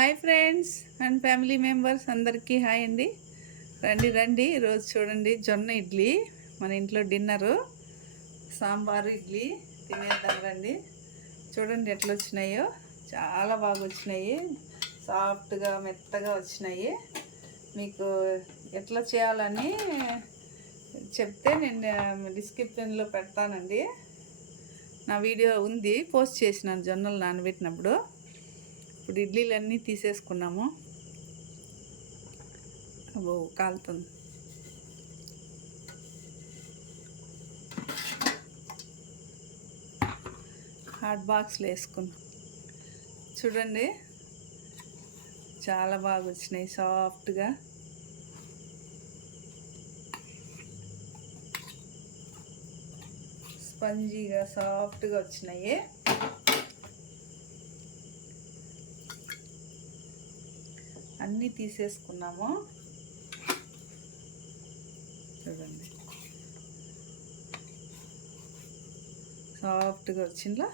Hi friends and family members అందరికీ hi అండి. రండి రండి, ఈరోజు చూడండి జొన్న ఇడ్లీ మన ఇంట్లో డిన్నరు. సాంబారు ఇడ్లీ తినేద్దాం రండి. చూడండి ఎట్లా వచ్చినాయో, చాలా బాగా వచ్చినాయి, సాఫ్ట్గా మెత్తగా వచ్చినాయి. మీకు ఎట్లా చేయాలని చెప్తే నేను డిస్క్రిప్షన్లో పెడతానండి. నా వీడియో ఉంది, పోస్ట్ చేసినాను జొన్నలు నానబెట్టినప్పుడు. ఇప్పుడు ఇడ్లీలన్నీ తీసేసుకున్నాము. అబ్బో కాలుతుంది. హాట్ బాక్స్లో వేసుకున్నాం. చూడండి చాలా బాగా వచ్చినాయి, సాఫ్ట్గా. స్పంజీగా సాఫ్ట్గా వచ్చినాయి. అన్నీ తీసేసుకున్నాము. చూడండి సాఫ్ట్గా వచ్చిందా.